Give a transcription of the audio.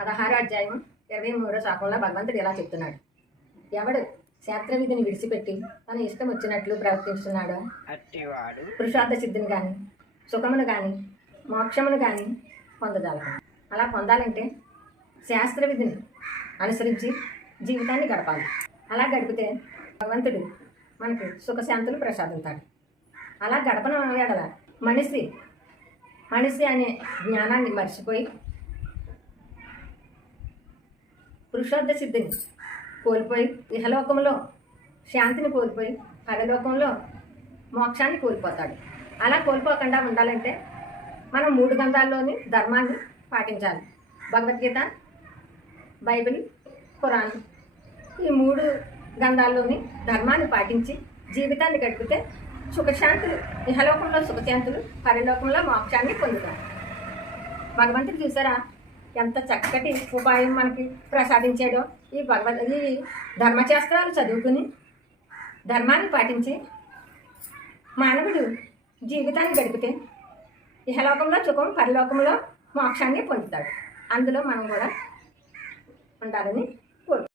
16వ అధ్యాయం 23వ శ్లోకంలో భగవంతుడు ఇలా చెప్తున్నాడు. ఎవడు శాస్త్రవిధిని విడిచిపెట్టి తన ఇష్టం వచ్చినట్లు ప్రవర్తిస్తున్నాడో అట్టివాడు పురుషార్థ సిద్ధిని కానీ సుఖమును కానీ మోక్షమును కానీ పొందజాలక. అలా పొందాలంటే శాస్త్రవిధిని అనుసరించి జీవితాన్ని గడపాలి. అలా గడిపితే భగవంతుడు మనకు సుఖశాంతులు ప్రసాదించాడు. అలా గడపడం ఎడల మనిషి అనే జ్ఞానాన్ని మర్చిపోయి పురుషార్థ సిద్ధిని కోల్పోయి ఇహలోకంలో శాంతిని కోల్పోయి పరలోకంలో మోక్షాన్ని కోల్పోతాడు. అలా కోల్పోకుండా ఉండాలంటే మనం 3 గ్రంథాల్లోని ధర్మాన్ని పాటించాలి. భగవద్గీత, బైబిల్, ఖురాన్, ఈ 3 గ్రంథాల్లోని ధర్మాన్ని పాటించి జీవితాన్ని గడిపితే సుఖశాంతులు, ఇహలోకంలో సుఖశాంతులు, పరలోకంలో మోక్షాన్ని పొందుతారు. భగవంతుడు చూసారా ఎంత చక్కటి ఉపాయం మనకి ప్రసాదించాడో. ఈ ధర్మశాస్త్రాలు చదువుకుని ధర్మాన్ని పాటించి మానవుడు జీవితాన్ని గడిపితే ఇహలోకంలో సుఖం, పరలోకంలో మోక్షాన్ని పొందుతాడు. అందులో మనం కూడా ఉండాలని కోరుకుంటున్నాం.